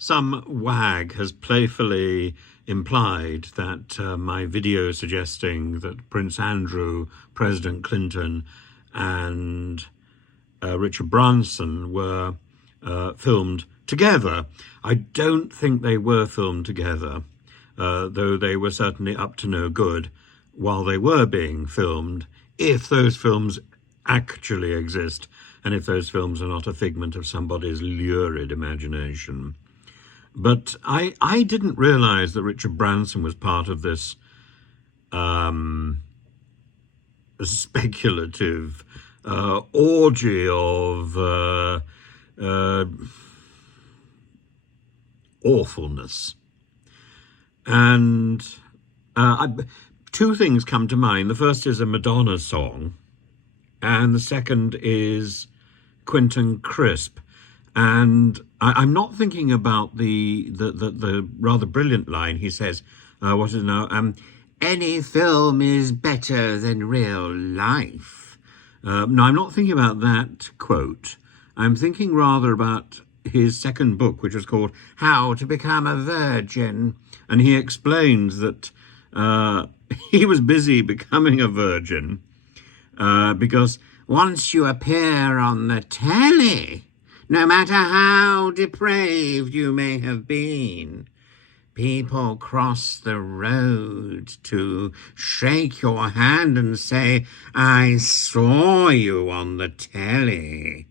Some wag has playfully implied that my video suggesting that Prince Andrew, President Clinton, and Richard Branson were filmed together. I don't think they were filmed together, though they were certainly up to no good while they were being filmed, if those films actually exist, and if those films are not a figment of somebody's lurid imagination. But I didn't realize that Richard Branson was part of this speculative orgy of awfulness. And two things come to mind. The first is a Madonna song, and the second is Quentin Crisp. And I'm not thinking about the rather brilliant line he says, what is it now? Any film is better than real life. No, I'm not thinking about that quote. I'm thinking rather about his second book, which was called How to Become a Virgin. And he explains that he was busy becoming a virgin because once you appear on the telly, no matter how depraved you may have been, people cross the road to shake your hand and say, I saw you on the telly.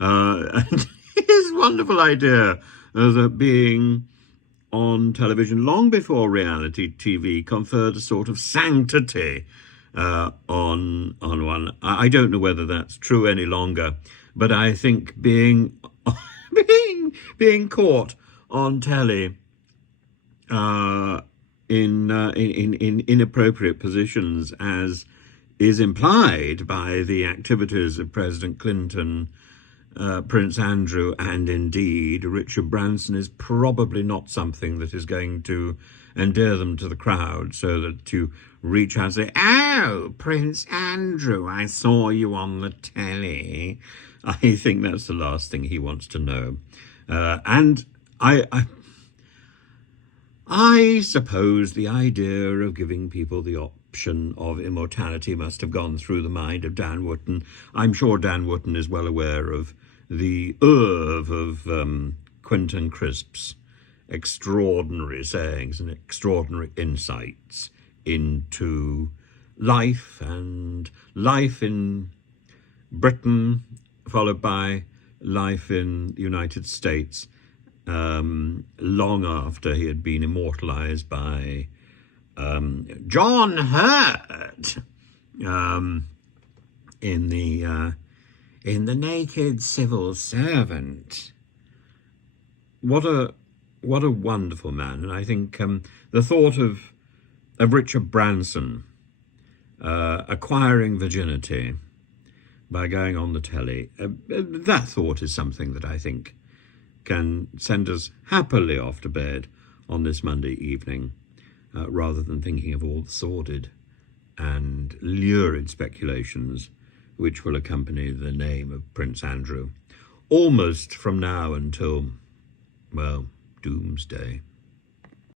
And his wonderful idea that being on television long before reality TV conferred a sort of sanctity on one. I don't know whether that's true any longer, but I think being caught on telly in inappropriate positions, as is implied by the activities of President Clinton, Prince Andrew, and indeed Richard Branson, is probably not something that is going to endear them to the crowd, so that to reach out and say, oh, Prince Andrew, I saw you on the telly. I think that's the last thing he wants to know. And I suppose the idea of giving people the option of immortality must have gone through the mind of Dan Wootton. I'm sure Dan Wootton is well aware of the oeuvre of Quentin Crisp's extraordinary sayings and extraordinary insights into life, and life in Britain, followed by life in the United States, long after he had been immortalized by John Hurt in the Naked Civil Servant. What a wonderful man. And I think the thought of Richard Branson acquiring virginity by going on the telly, that thought is something that I think can send us happily off to bed on this Monday evening, rather than thinking of all the sordid and lurid speculations which will accompany the name of Prince Andrew, almost from now until, well, doomsday.